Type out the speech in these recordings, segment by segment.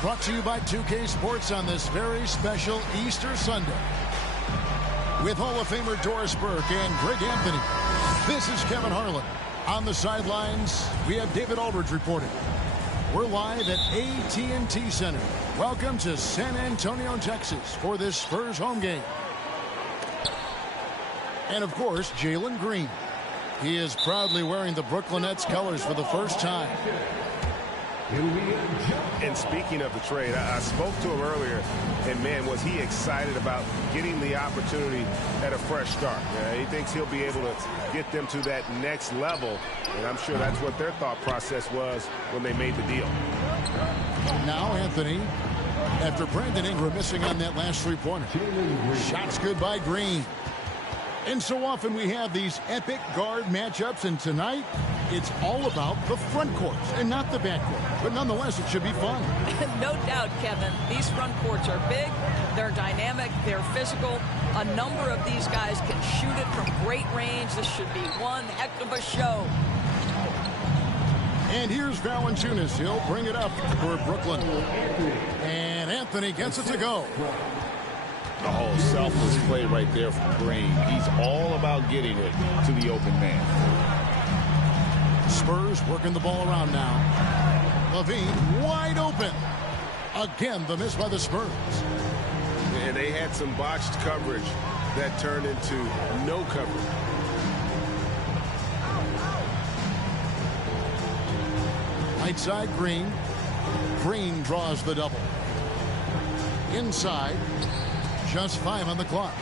brought to you by 2K Sports on this very special Easter Sunday. With Hall of Famer Doris Burke and Greg Anthony, this is Kevin Harlan. On the sidelines, we have David Aldridge reporting. We're live at AT&T Center. Welcome to San Antonio, Texas for this Spurs home game. And of course, Jalen Green. He is proudly wearing the Brooklyn Nets colors for the first time. And speaking of the trade, I spoke to him earlier, and man, was he excited about getting the opportunity at a fresh start. He thinks he'll be able to get them to that next level, and I'm sure that's what their thought process was when they made the deal. Now Anthony, after Brandon Ingram missing on that last three-pointer. Shots good by Green. And so often we have these epic guard matchups, and tonight it's all about the front courts and not the back court. But nonetheless, it should be fun. No doubt, Kevin. These front courts are big, they're dynamic, they're physical. A number of these guys can shoot it from great range. This should be one heck of a show. And here's Valanciunas. He'll bring it up for Brooklyn. And Anthony gets it to go. The whole selfless play right there from Green. He's all about getting it to the open man. Spurs working the ball around now. Levine wide open. Again, the miss by the Spurs. And they had some botched coverage that turned into no coverage. Right side, Green. Green draws the double. Inside. Just 5 on the clock.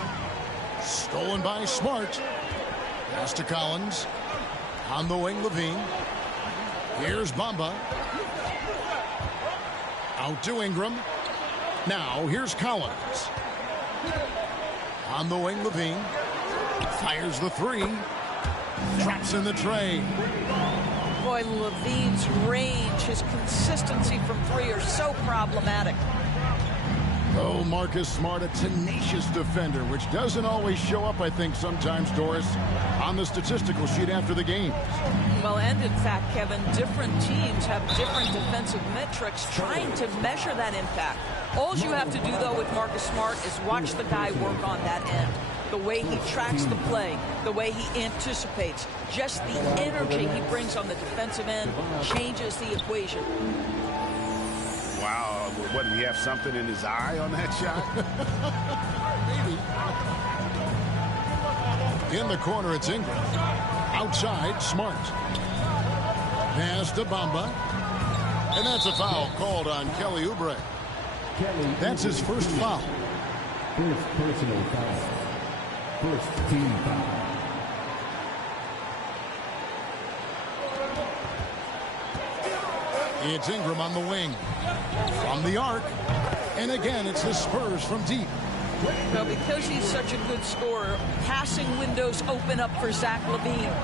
Stolen by Smart. Pass to Collins. On the wing, Levine. Here's Bamba. Out to Ingram. Now, here's Collins. On the wing, Levine. Fires the three. Drops in the tray. Boy, Levine's range, his consistency from three are so problematic. Oh, Marcus Smart, a tenacious defender, which doesn't always show up, I think, sometimes, Doris, on the statistical sheet after the game. Well, and in fact, Kevin, different teams have different defensive metrics trying to measure that impact. All you have to do, though, with Marcus Smart is watch the guy work on that end. The way he tracks the play, the way he anticipates, just the energy he brings on the defensive end changes the equation. Wow, what, did he have something in his eye on that shot? Maybe. In the corner, it's Ingram. Outside, Smart. Pass to Bamba. And that's a foul called on Kelly Oubre. That's his first foul. First personal foul. First team foul. It's Ingram on the wing. From the arc. And again, it's the Spurs from deep. Well, because he's such a good scorer, passing windows open up for Zach LaVine.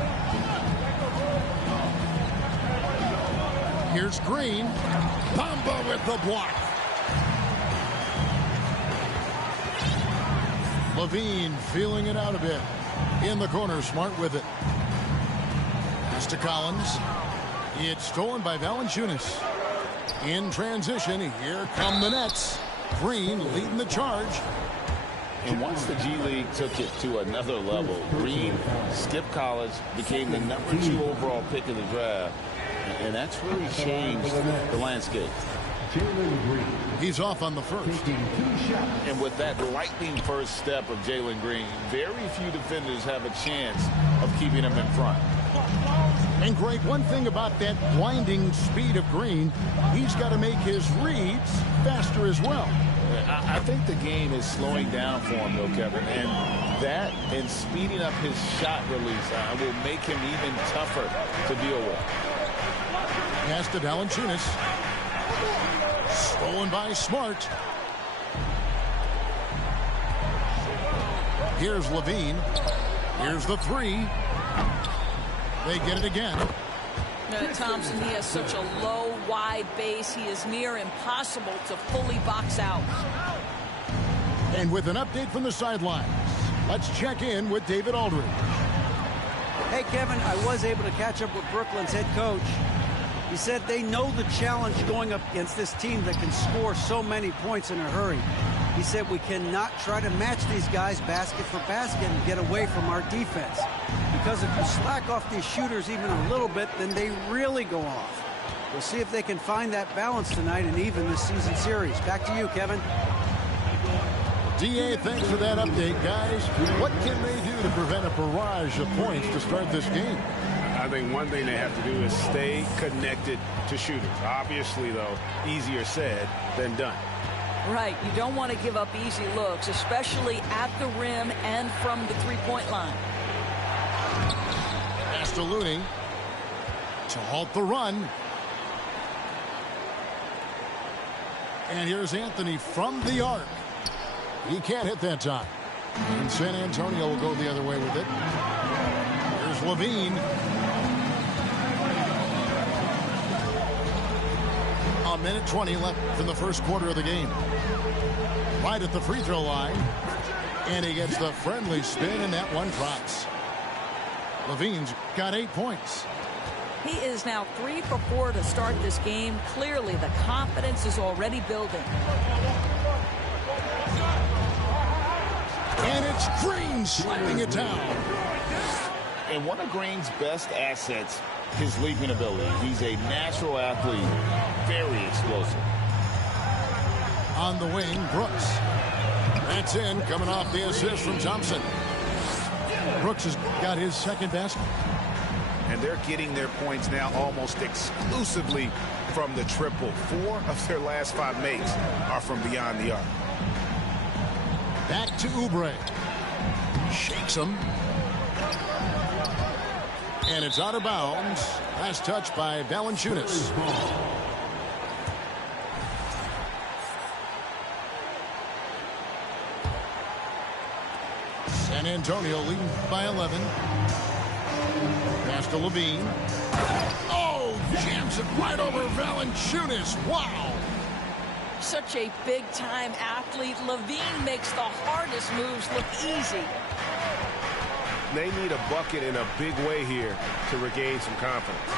Here's Green. Bamba with the block. LaVine feeling it out a bit. In the corner, Smart with it. Pass to Collins. It's stolen by Valanciunas. In transition, here come the Nets. Green leading the charge. And once the G League took it to another level, Green skipped college, became the #2 overall pick of the draft, and that's really changed the landscape. He's off on the first. And with that lightning first step of Jalen Green, very few defenders have a chance of keeping him in front. And Greg, one thing about that blinding speed of Green, he's got to make his reads faster as well. I think the game is slowing down for him, though, Kevin. And that and speeding up his shot release will make him even tougher to deal with. Pass to Valanciunas. Stolen by Smart. Here's Levine. Here's the three. They get it again. Thompson, he has such a low, wide base. He is near impossible to fully box out. And with an update from the sidelines, let's check in with David Aldridge. Hey, Kevin, I was able to catch up with Brooklyn's head coach. He said they know the challenge going up against this team that can score so many points in a hurry. He said we cannot try to match these guys basket for basket and get away from our defense. Because if you slack off these shooters even a little bit, then they really go off. We'll see if they can find that balance tonight and even this season series. Back to you, Kevin. DA, thanks for that update, guys. What can they do to prevent a barrage of points to start this game? I think one thing they have to do is stay connected to shooters. Obviously, though, easier said than done. Right. You don't want to give up easy looks, especially at the rim and from the three-point line. Pass to Looney to halt the run. And here's Anthony from the arc. He can't hit that time. And San Antonio will go the other way with it. Here's Levine. A minute 20 left in the first quarter of the game. Right at the free throw line. And he gets the friendly spin, and that one drops. Levine's got 8 points. He is now 3 for 4 to start this game. Clearly, the confidence is already building. And it's Green slamming it down. And one of Green's best assets, his leaping ability. He's a natural athlete, very explosive. On the wing, Brooks. That's in, coming off the assist from Thompson. Brooks has got his second basket. And they're getting their points now almost exclusively from the triple. 4 of their last 5 makes are from beyond the arc. Back to Oubre. Shakes him. And it's out of bounds. Last touch by Valanciunas. San Antonio leading by 11. Pass to Levine. Oh, jams it right over Valanciunas. Wow. Such a big-time athlete. Levine makes the hardest moves look easy. They need a bucket in a big way here to regain some confidence.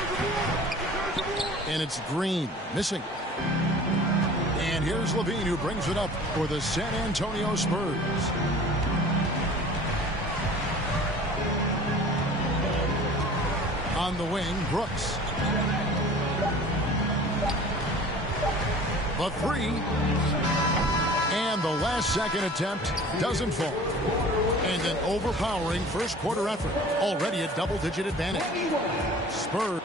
And it's Green missing. And here's Levine, who brings it up for the San Antonio Spurs. On the wing, Brooks. The three. And the last second attempt doesn't fall. And an overpowering first quarter effort. Already a double-digit advantage. Spurs.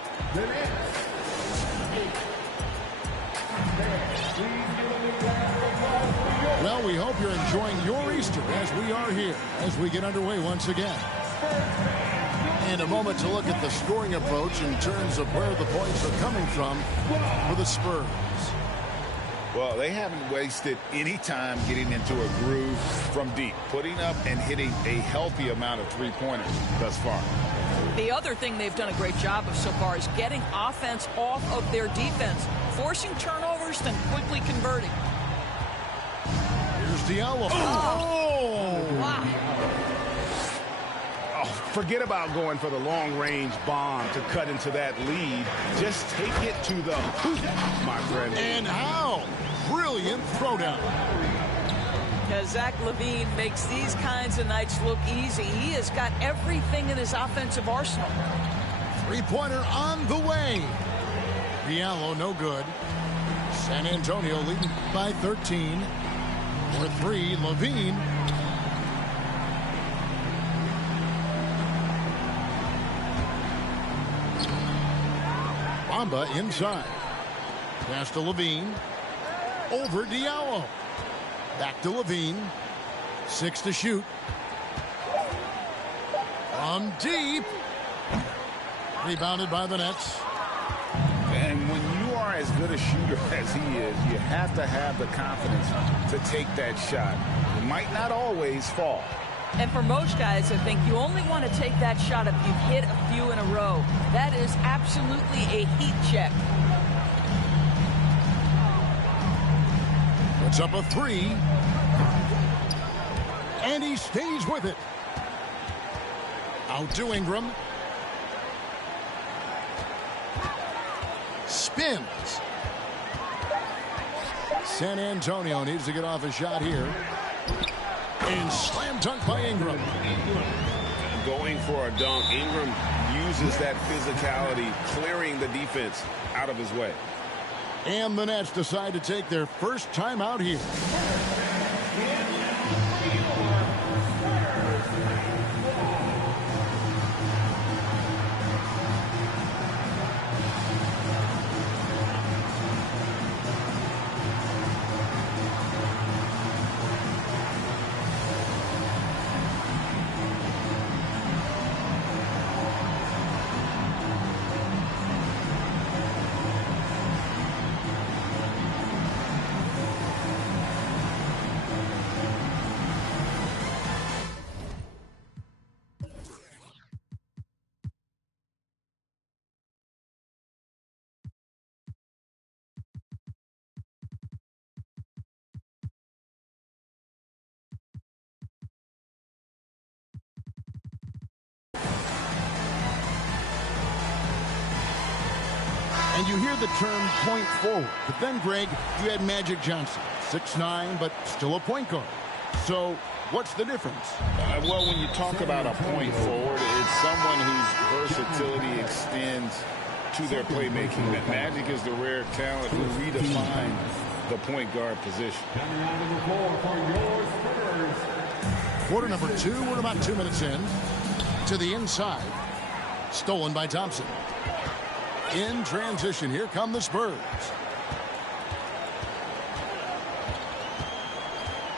Well, we hope you're enjoying your Easter as we are here as we get underway once again. And a moment to look at the scoring approach in terms of where the points are coming from for the Spurs. Well, they haven't wasted any time getting into a groove from deep, putting up and hitting a healthy amount of three-pointers thus far. The other thing they've done a great job of so far is getting offense off of their defense, forcing turnovers and quickly converting. Here's Diallo. Oh! Wow. Oh, forget about going for the long-range bomb to cut into that lead. Just take it to the hoop, my friend. And how? Brilliant throwdown. As Zach LaVine makes these kinds of nights look easy, he has got everything in his offensive arsenal. Three-pointer on the way. Diallo, no good. San Antonio leading by 13. For 3, LaVine. Bamba inside. Pass to LaVine. Over Diallo. Back to LaVine. 6 to shoot. From deep. Rebounded by the Nets. And when you are as good a shooter as he is, you have to have the confidence to take that shot. It might not always fall. And for most guys, I think you only want to take that shot if you've hit a few in a row. That is absolutely a heat check. Puts up a 3. And he stays with it. Out to Ingram. spins. San Antonio needs to get off a shot here. And slam dunk by Ingram. Going for a dunk. Ingram uses that physicality, clearing the defense out of his way. And the Nets decide to take their first time out here. And you hear the term point forward. But then, Greg, you had Magic Johnson, 6'9", but still a point guard. So what's the difference? Well, when you talk about a point forward, it's someone whose versatility extends to their playmaking. Magic is the rare talent who redefined the point guard position. Quarter number 2, we're about 2 minutes in. To the inside. Stolen by Thompson. In transition, here come the Spurs.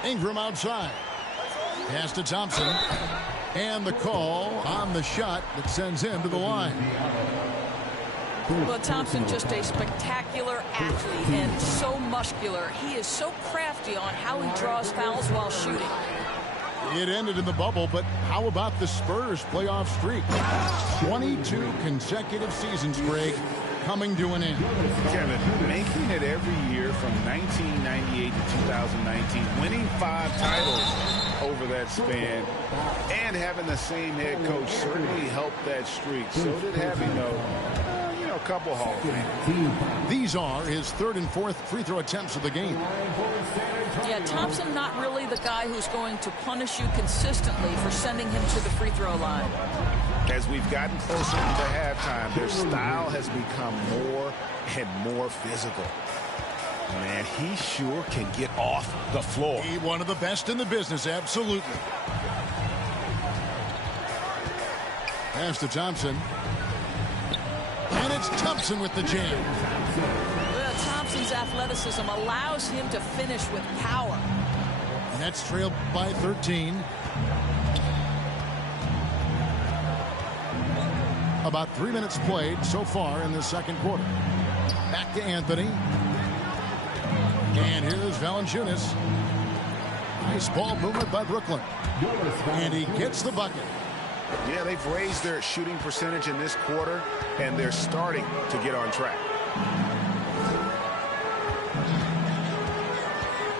Ingram outside. Pass to Thompson. And the call on the shot that sends him to the line. Well, Thompson, just a spectacular athlete and so muscular. He is so crafty on how he draws fouls while shooting. It ended in the bubble, but how about the Spurs playoff streak? 22 consecutive seasons, Greg, coming to an end. Kevin, making it every year from 1998 to 2019, winning 5 titles over that span, and having the same head coach certainly helped that streak. So did having a couple Hall of Fame. These are his 3rd and 4th free throw attempts of the game. Yeah, Thompson not really the guy who's going to punish you consistently for sending him to the free throw line. As we've gotten closer to halftime, their style has become more and more physical. Man, he sure can get off the floor. He's one of the best in the business, absolutely. Pass to Thompson. And it's Thompson with the jam. Well, Thompson's athleticism allows him to finish with power. Nets trailed by 13. About 3 minutes played so far in the second quarter. Back to Anthony. And here's Valanciunas. Nice ball movement by Brooklyn. And he gets the bucket. Yeah, they've raised their shooting percentage in this quarter, and they're starting to get on track.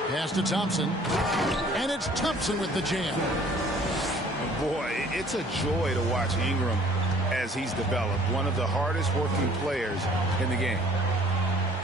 Pass to Thompson. And it's Thompson with the jam. Boy, it's a joy to watch Ingram as he's developed. One of the hardest working players in the game.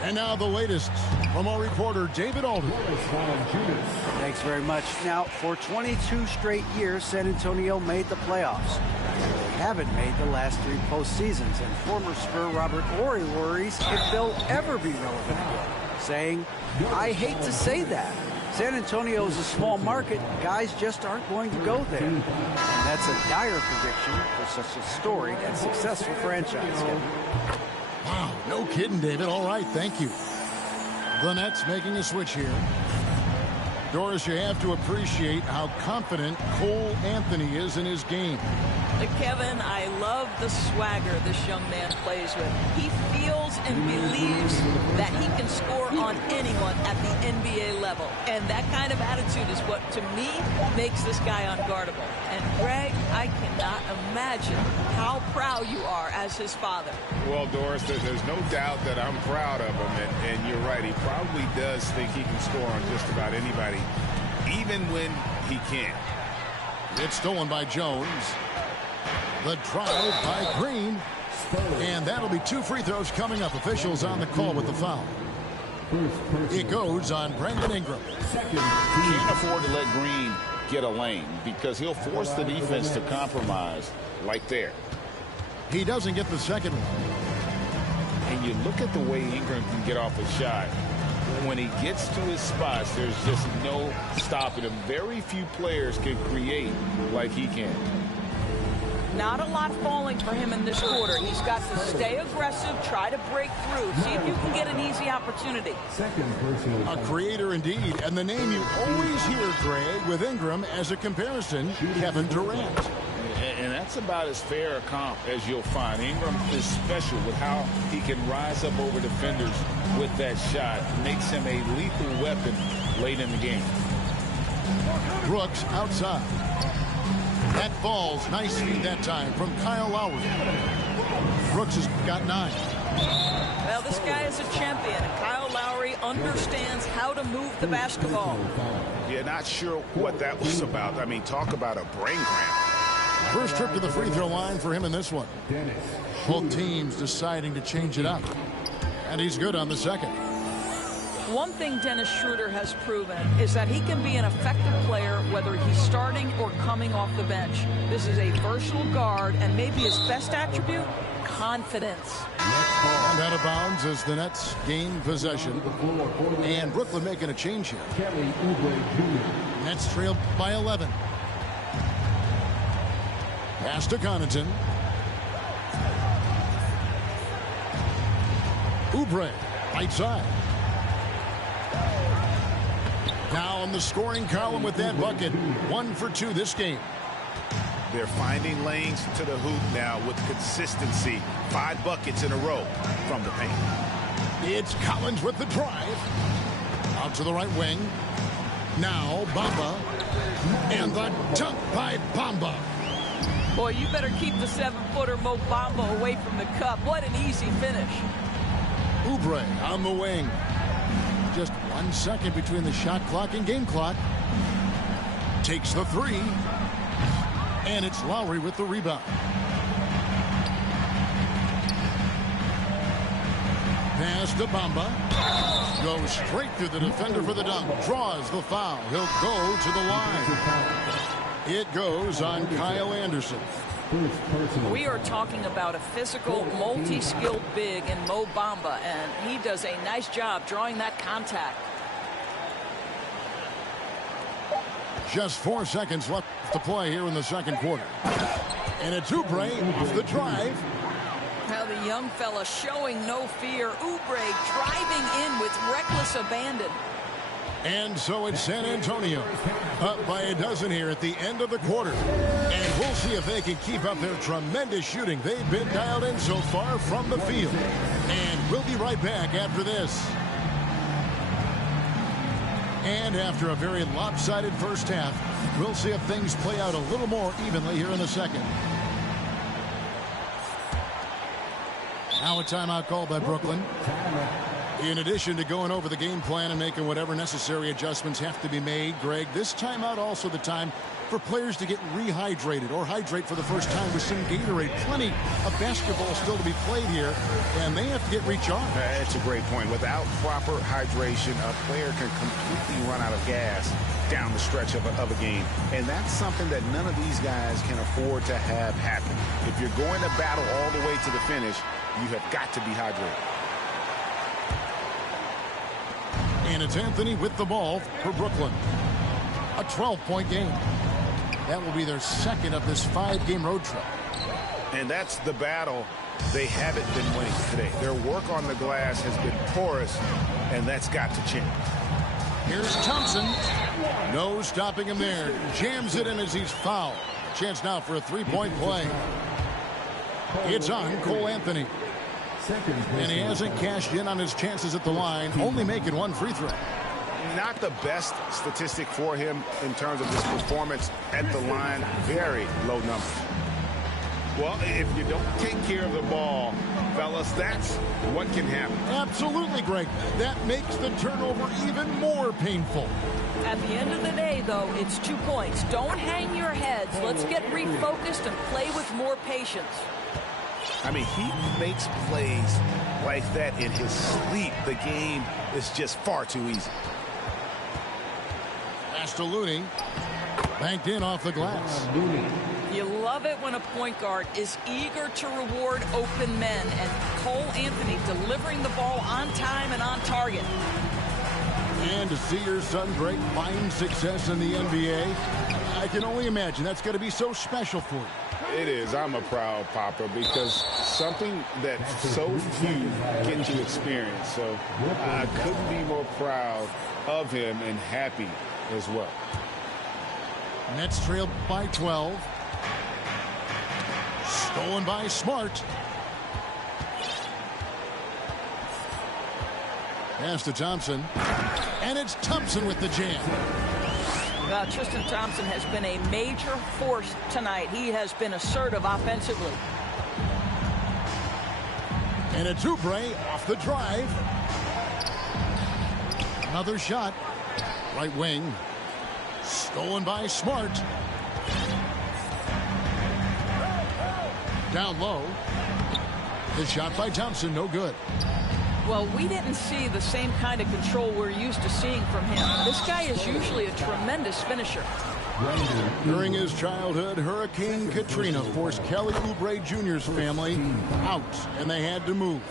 And now the latest from our reporter, David Alden. Thanks very much. Now, for 22 straight years, San Antonio made the playoffs. They haven't made the last 3 postseasons, and former Spur Robert Horry worries if they'll ever be relevant again, saying, I hate to say that. San Antonio is a small market. Guys just aren't going to go there. And that's a dire prediction for such a storied and successful franchise. Wow, no kidding, David. All right, thank you. The Nets making a switch here. Doris, you have to appreciate how confident Cole Anthony is in his game. Kevin, I love the swagger this young man plays with. He feels and believes that he can score on anyone at the NBA level. And that kind of attitude is what, to me, makes this guy unguardable. And, Greg, I cannot imagine how proud you are as his father. Well, Doris, there's no doubt that I'm proud of him. And you're right, he probably does think he can score on just about anybody, even when he can't. It's stolen by Jones. The drive by Green. And that'll be 2 free throws coming up. Officials on the call with the foul. It goes on Brandon Ingram. Can't afford to let Green get a lane because he'll force the defense to compromise like there. He doesn't get the second one. And you look at the way Ingram can get off a shot. When he gets to his spots, there's just no stopping him. Very few players can create like he can. Not a lot falling for him in this quarter. He's got to stay aggressive, try to break through, see if you can get an easy opportunity. A creator indeed, and the name you always hear, Greg, with Ingram as a comparison, Kevin Durant. And that's about as fair a comp as you'll find. Ingram is special with how he can rise up over defenders with that shot. Makes him a lethal weapon late in the game. Brooks outside. That falls nicely that time from Kyle Lowry. Brooks has got 9. Well, this guy is a champion, and Kyle Lowry understands how to move the basketball. Yeah, not sure what that was about. I mean, talk about a brain cramp. First trip to the free throw line for him in this one. Both teams deciding to change it up. And he's good on the second. One thing Dennis Schroeder has proven is that he can be an effective player whether he's starting or coming off the bench. This is a versatile guard, and maybe his best attribute, confidence. And out of bounds as the Nets gain possession. And Brooklyn making a change here. Nets trail by 11. Pass to Connaughton. Oubre, right side. Now on the scoring column with that bucket. 1 for 2 this game. They're finding lanes to the hoop now with consistency. 5 buckets in a row from the paint. It's Collins with the drive. Out to the right wing. Now Bamba. And the dunk by Bamba. Boy, you better keep the 7-footer Mo Bamba away from the cup. What an easy finish. Oubre on the wing. Just 1 second between the shot clock and game clock. Takes the 3. And it's Lowry with the rebound. Pass to Bamba. Goes straight through the defender for the dunk. Draws the foul. He'll go to the line. It goes on Kyle Anderson. We are talking about a physical, multi-skilled big in Mo Bamba, and he does a nice job drawing that contact. Just 4 seconds left to play here in the second quarter. And it's Oubre off the drive. Now the young fella showing no fear. Oubre driving in with reckless abandon. And so it's San Antonio up by a dozen here at the end of the quarter. And we'll see if they can keep up their tremendous shooting. They've been dialed in so far from the field. And we'll be right back after this. And after a very lopsided first half, we'll see if things play out a little more evenly here in the second. Now a timeout called by Brooklyn. In addition to going over the game plan and making whatever necessary adjustments have to be made, Greg, this timeout also the time for players to get rehydrated or hydrate for the first time with some Gatorade. Plenty of basketball still to be played here, and they have to get recharged. That's a great point. Without proper hydration, a player can completely run out of gas down the stretch of a game. And that's something that none of these guys can afford to have happen. If you're going to battle all the way to the finish, you have got to be hydrated. And it's Anthony with the ball for Brooklyn. A 12-point game. That will be their second of this 5-game road trip. And that's the battle they haven't been winning today. Their work on the glass has been porous, and that's got to change. Here's Thompson. No stopping him there. Jams it in as he's fouled. Chance now for a 3-point play. It's on Cole Anthony. And he hasn't cashed in on his chances at the line, only making 1 free throw. Not the best statistic for him in terms of his performance at the line. Very low numbers. Well, if you don't take care of the ball, fellas, that's what can happen. Absolutely, Greg. That makes the turnover even more painful. At the end of the day, though, it's 2 points. Don't hang your heads. Let's get refocused and play with more patience. I mean, he makes plays like that in his sleep. The game is just far too easy. Pass to Looney. Banked in off the glass. You love it when a point guard is eager to reward open men, and Cole Anthony delivering the ball on time and on target. And to see your son Drake find success in the NBA, I can only imagine that's going to be so special for you. It is. I'm a proud papa because something that so few get to experience. So I couldn't be more proud of him and happy as well. Nets trailed by 12. Stolen by Smart. Pass to Thompson. And it's Thompson with the jam. Well, Tristan Thompson has been a major force tonight. He has been assertive offensively. And it's Oubre off the drive. Another shot. Right wing. Stolen by Smart. Down low. The shot by Thompson, no good. Well, we didn't see the same kind of control we're used to seeing from him. This guy is usually a tremendous finisher. During his childhood, Hurricane Katrina forced Kelly Oubre Jr.'s family out, and they had to move.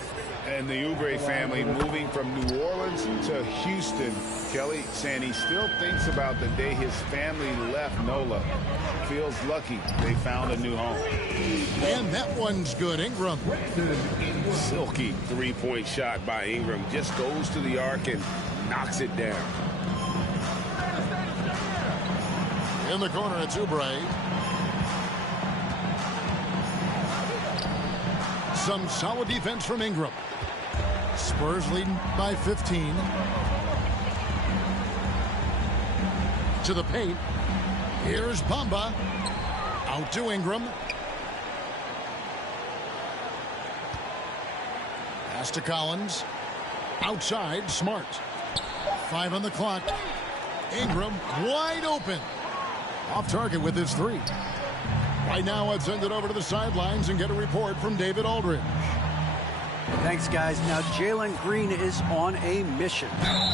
And the Oubre family moving from New Orleans to Houston. Kelly saying he still thinks about the day his family left NOLA. Feels lucky they found a new home. And that one's good. Ingram. Silky three-point shot by Ingram. Just goes to the arc and knocks it down. In the corner, it's Oubre. Some solid defense from Ingram. Spurs leading by 15. To the paint. Here's Bamba. Out to Ingram. Pass to Collins. Outside, Smart. 5 on the clock. Ingram wide open. Off target with his 3. Right now, let's send it over to the sidelines and get a report from David Aldridge. Thanks, guys. Now, Jalen Green is on a mission.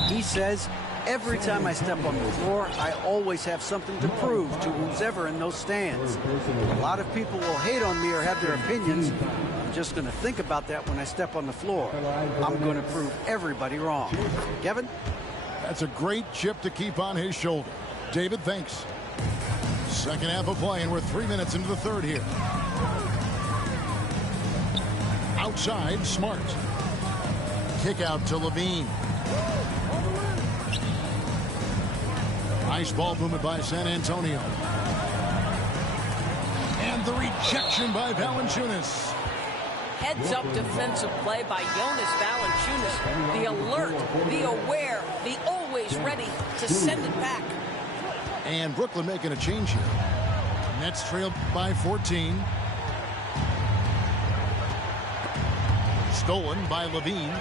He says, every time I step on the floor, I always have something to prove to who's ever in those stands. A lot of people will hate on me or have their opinions. I'm just going to think about that when I step on the floor. I'm going to prove everybody wrong. Kevin? That's a great chip to keep on his shoulder. David, thanks. Second half of play, and we're 3 minutes into the third here. Outside, Smart. Kick out to Levine. Nice ball movement by San Antonio. And the rejection by Valanciunas. Heads-up defensive play by Jonas Valanciunas. The alert, the aware, the always ready to send it back. And Brooklyn making a change here. Nets trailed by 14. Stolen by Levine.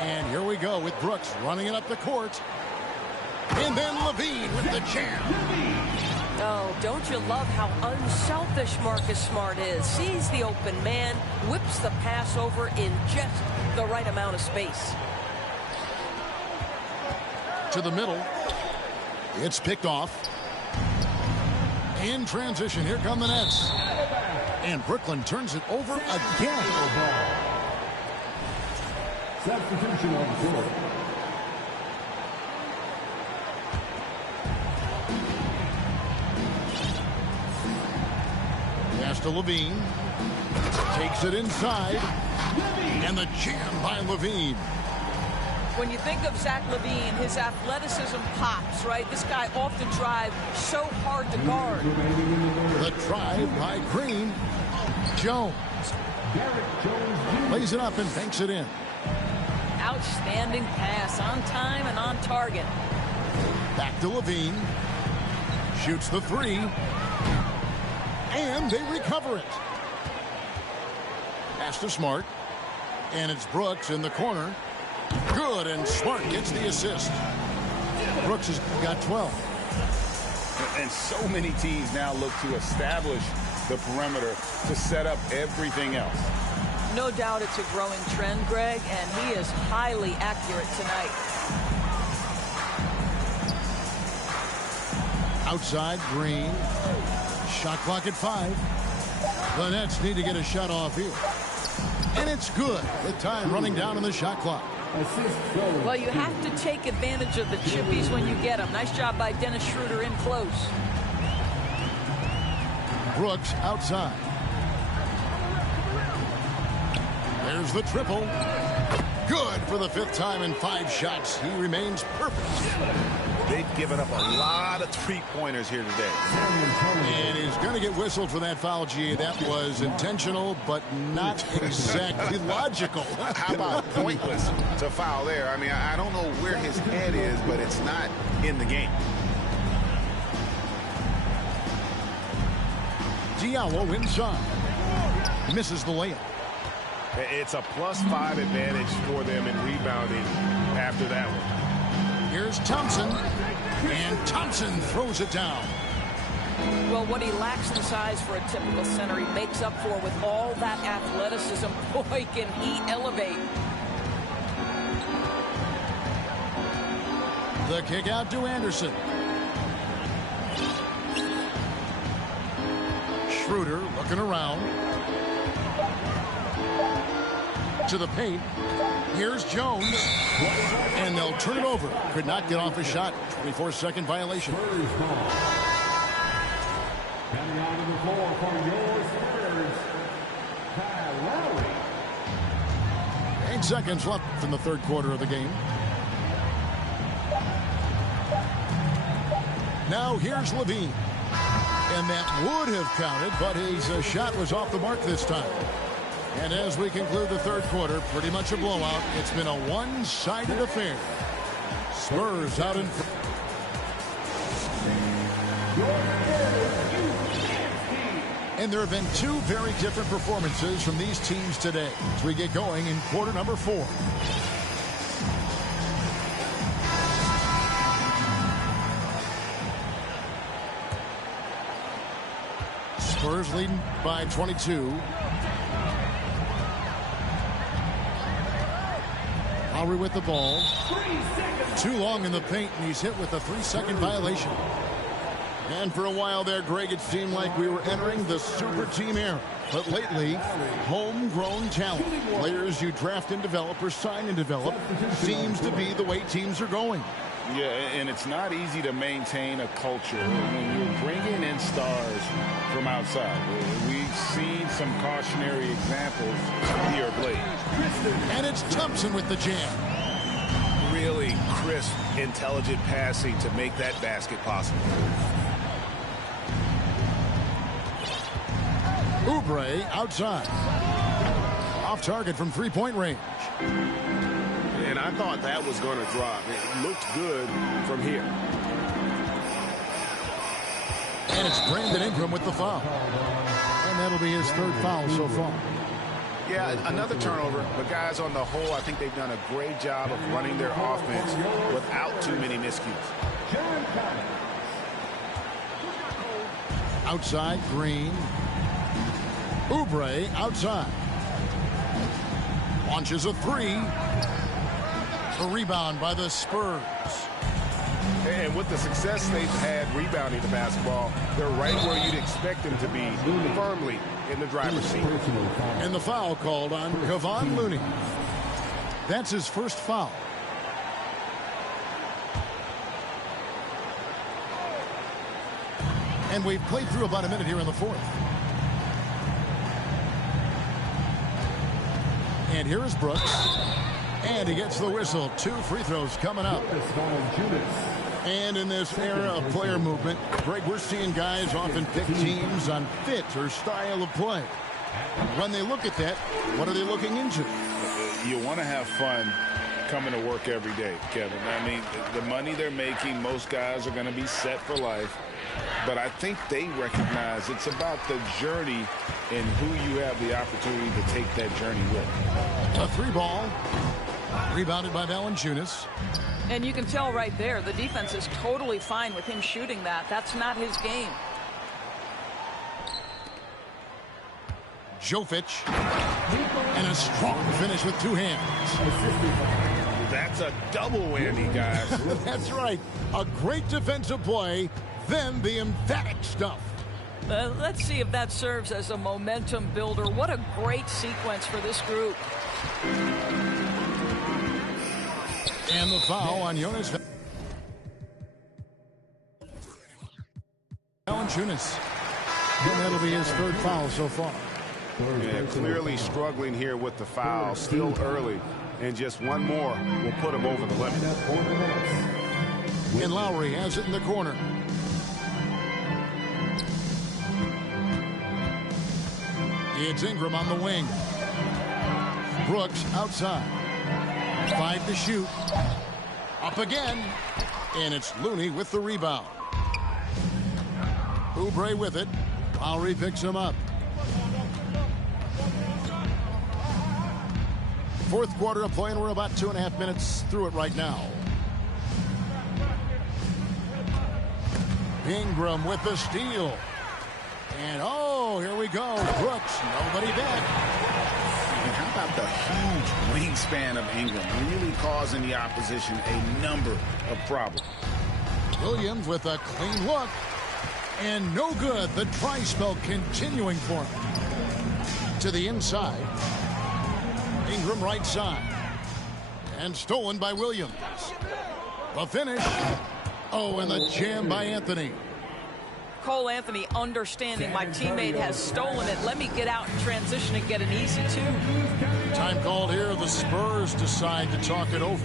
And here we go with Brooks running it up the court. And then Levine with the jam. Oh, don't you love how unselfish Marcus Smart is? Sees the open man, whips the pass over in just the right amount of space. To the middle. It's picked off. In transition, here come the Nets. And Brooklyn turns it over again. Substitution on the court. Pass to Levine. Takes it inside. And the jam by Levine. When you think of Zach LaVine, his athleticism pops, right? This guy off the drive, so hard to guard. The drive by Green. Jones. Lays it up and banks it in. Outstanding pass, on time and on target. Back to Levine. Shoots the 3. And they recover it. Pass to Smart. And it's Brooks in the corner. Good, and Smart gets the assist. Brooks has got 12. And so many teams now look to establish the perimeter to set up everything else. No doubt it's a growing trend, Greg, and he is highly accurate tonight. Outside, Green. Shot clock at 5. The Nets need to get a shot off here. And it's good with time running down on the shot clock. Well, you have to take advantage of the chippies when you get them. Nice job by Dennis Schroeder in close. Brooks outside. There's the triple. Good for the 5th time in 5 shots. He remains perfect. They've given up a lot of three-pointers here today. And he's going to get whistled for that foul, G. That was intentional, but not exactly logical. How about pointless to foul there? I mean, I don't know where his head is, but it's not in the game. Diallo inside. Misses the layup. It's a +5 advantage for them in rebounding after that one. Here's Thompson. And Thompson throws it down. Well, what he lacks in size for a typical center, he makes up for with all that athleticism. Boy, can he elevate. The kick out to Anderson. Schroeder looking around. To the paint. Here's Jones. And they'll turn it over. Could not get off a shot. 24-second violation. Coming out of the floor for your Spurs, Kyle Lowry. 8 seconds left in the 3rd quarter of the game. Now here's Levine. And that would have counted, but his shot was off the mark this time. And as we conclude the 3rd quarter, pretty much a blowout. It's been a one-sided affair. Spurs out in front. And there have been 2 very different performances from these teams today as we get going in quarter number 4. Spurs leading by 22. Lowry with the ball. Too long in the paint, and he's hit with a 3-second violation. And for a while there, Greg, it seemed like we were entering the super team era. But lately, homegrown talent, players you draft and develop or sign and develop, seems to be the way teams are going. Yeah, and it's not easy to maintain a culture when you're bringing in stars from outside. We've seen some cautionary examples here of late. And it's Thompson with the jam. Really crisp, intelligent passing to make that basket possible. Oubre outside. Off target from 3-point range. And I thought that was going to drop. It looked good from here. And it's Brandon Ingram with the foul. And that'll be his 3rd foul so far. Yeah, another turnover. But guys, on the whole, I think they've done a great job of running their offense without too many miscues. Outside, Green. Oubre outside. Launches a 3. A rebound by the Spurs. And with the success they've had rebounding the basketball, they're right where you'd expect them to be, firmly in the driver's seat. And the foul called on Kevon Looney. That's his 1st foul. And we've played through about a minute here in the 4th. And here is Brooks. And he gets the whistle. 2 free throws coming up. And in this era of player movement, Greg, we're seeing guys often pick teams on fit or style of play. When they look at that, what are they looking into? You want to have fun coming to work every day, Kevin. I mean, the money they're making, most guys are going to be set for life. But I think they recognize it's about the journey and who you have the opportunity to take that journey with. A 3-ball. Rebounded by Valanciunas. And you can tell right there, the defense is totally fine with him shooting that. That's not his game. Jovic. And a strong finish with two hands. That's a double whammy, guys. That's right. A great defensive play, then the emphatic stuff. Let's see if that serves as a momentum builder. What a great sequence for this group. And the foul on Jonas Valanciunas. And that'll be his third foul so far. Yeah, clearly struggling here with the foul, still early. And just one more will put him over the limit. And Lowry has it in the corner. It's Ingram on the wing. Brooks outside. 5 to shoot. Up again. And it's Looney with the rebound. Oubre with it. Lowry picks him up. Fourth quarter of play, and we're about 2.5 minutes through it right now. Ingram with the steal. And oh, here we go. Brooks, nobody back. And how about the huge wingspan of Ingram, really causing the opposition a number of problems. Williams with a clean look. And no good. The try spell continuing for him. To the inside. Ingram right side. And stolen by Williams. The finish. Oh, and the jam by Anthony. Cole Anthony understanding my teammate has stolen it. Let me get out in transition and get an easy two. Time called here. The Spurs decide to talk it over.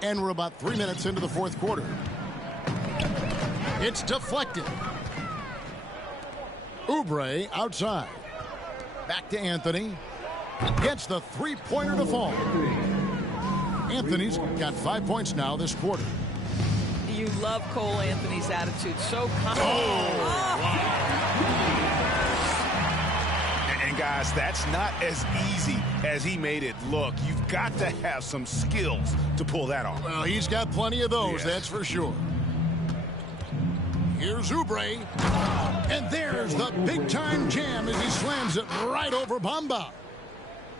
And we're about 3 minutes into the fourth quarter. It's deflected. Oubre outside. Back to Anthony. Gets the three-pointer to fall. Anthony's got 5 points now this quarter. You love Cole Anthony's attitude. So confident. And guys, that's not as easy as he made it look. You've got to have some skills to pull that off. Well, he's got plenty of those, that's for sure. Here's Oubre. And there's the big-time jam as he slams it right over Bamba.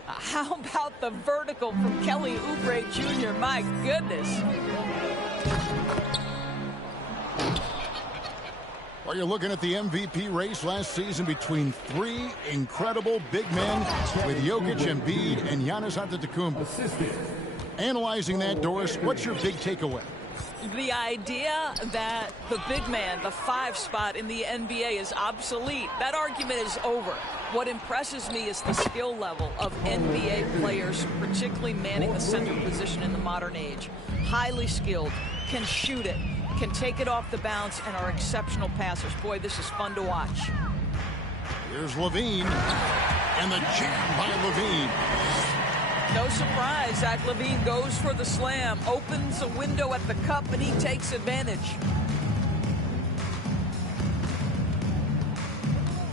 How about the vertical from Kelly Oubre Jr.? My goodness. Well, you're looking at the MVP race last season between three incredible big men with Jokic, Embiid, and Giannis Antetokounmpo. Analyzing that, Doris, what's your big takeaway? The idea that the big man, the 5 spot in the NBA, is obsolete. That argument is over. What impresses me is the skill level of NBA players, particularly manning the center position in the modern age. Highly skilled, can shoot it, can take it off the bounce, and are exceptional passers. Boy, this is fun to watch. Here's Levine, and the jam by Levine. No surprise, Zach Levine goes for the slam, opens a window at the cup, and he takes advantage.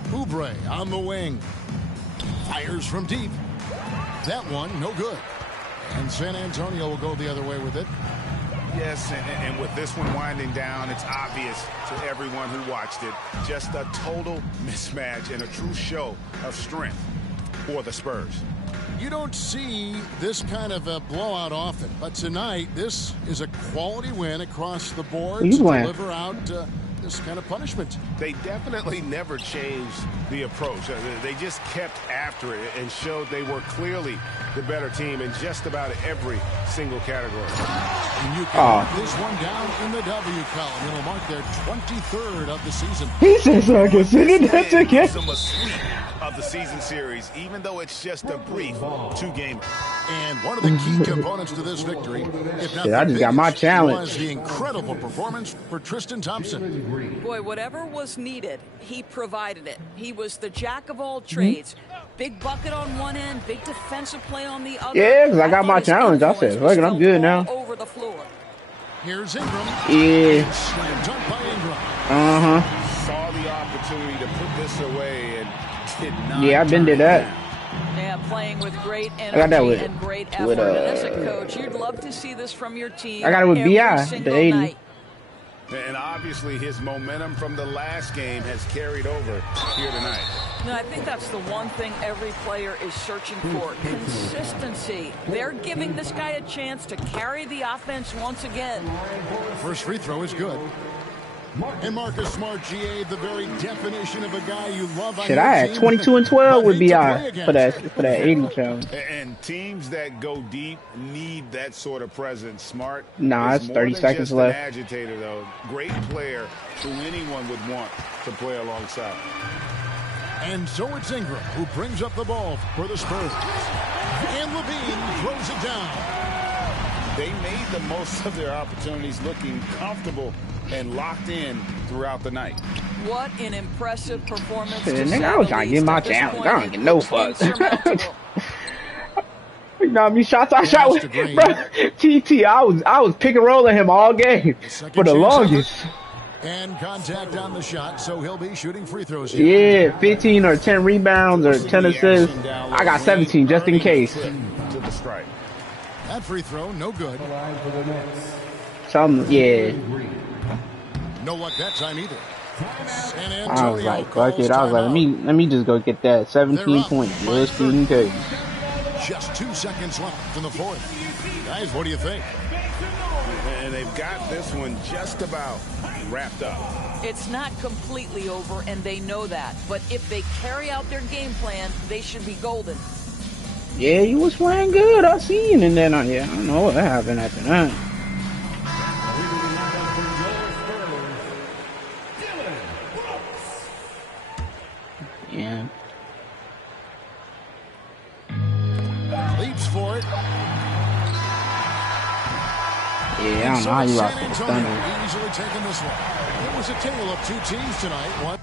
Oubre on the wing. Fires from deep. That one, no good. And San Antonio will go the other way with it. Yes, and with this one winding down, it's obvious to everyone who watched it. Just a total mismatch and a true show of strength for the Spurs. You don't see this kind of a blowout often, but tonight this is a quality win across the board to deliver out this kind of punishment. They definitely never changed the approach. They just kept after it and showed they were clearly the better team in just about every single category. And you can mark this one down in the W column. It'll mark their 23rd of the season. He says I can see that again. A sweep of the season series, even though it's just a brief 2-game. And one of the key components to this victory, if not I just got my challenge, was the incredible performance for Tristan Thompson. Boy, whatever was needed, he provided it. He was the jack of all trades. Big bucket on one end, big defensive play on the other. Yeah, because I got my challenge. I said, look, I'm good now. Over the floor. Here's Ingram. Yeah. Slam dunk by Ingram. Saw the opportunity to put this away and did not. Yeah, I've been to that. Yeah, playing with great got that energy with- and great effort. with, And as a coach, you'd love to see this from your team. I got it with every BI, the single 80. night. And obviously his momentum from the last game has carried over here tonight. No, I think that's the one thing every player is searching for, consistency. They're giving this guy a chance to carry the offense once again. First free throw is good. And Marcus Smart, GA, the very definition of a guy you love. Shit, I had 22 and 12 with BI for that 80 challenge. And teams that go deep need that sort of presence. Smart. Nah, is it's more 30 than seconds just left. An agitator, though. Great player who anyone would want to play alongside. And so it's Ingram who brings up the ball for the Spurs. And Levine throws it down. They made the most of their opportunities, looking comfortable and locked in throughout the night. What an impressive performance. Shit, nigga, I was trying to get my challenge. I don't get no fucks. You know how many shots I shot with, bro? TT, I was pick and rolling him all game for the longest. And contact on the shot, so he'll be shooting free throws here. Yeah, 15 or 10 rebounds or 10 assists. I got 17 just in case. To the strike. That free throw, no good. Some, yeah. No luck that time either. San I was Antonio like, fuck calls it. I was like, timeout. let me just go get that 17 points. Just in case. Just 2 seconds left in the fourth. Guys, what do you think? And they've got this one just about wrapped up. It's not completely over, and they know that. But if they carry out their game plan, they should be golden. Yeah, you was playing good. I seen, and then I don't know what happened after that. Yeah. Leaps for it. Yeah, I don't know how you lost to the Thunder. Easily taking this one. It was a tale of two teams tonight. One